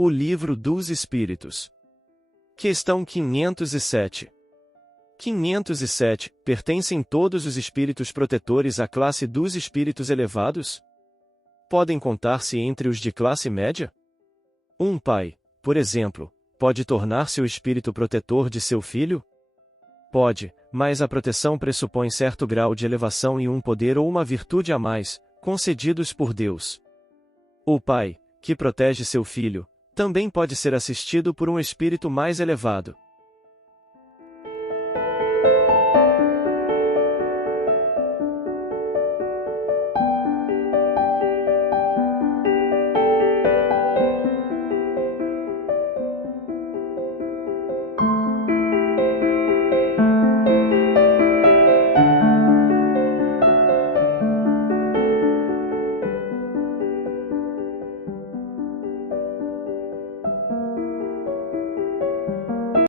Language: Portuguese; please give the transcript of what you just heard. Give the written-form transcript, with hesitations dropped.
O Livro dos Espíritos. Questão 507. 507. Pertencem todos os espíritos protetores à classe dos espíritos elevados? Podem contar-se entre os de classe média? Um pai, por exemplo, pode tornar-se o espírito protetor de seu filho? Pode, mas a proteção pressupõe certo grau de elevação e um poder ou uma virtude a mais, concedidos por Deus. O pai, que protege seu filho, também pode ser assistido por um espírito mais elevado.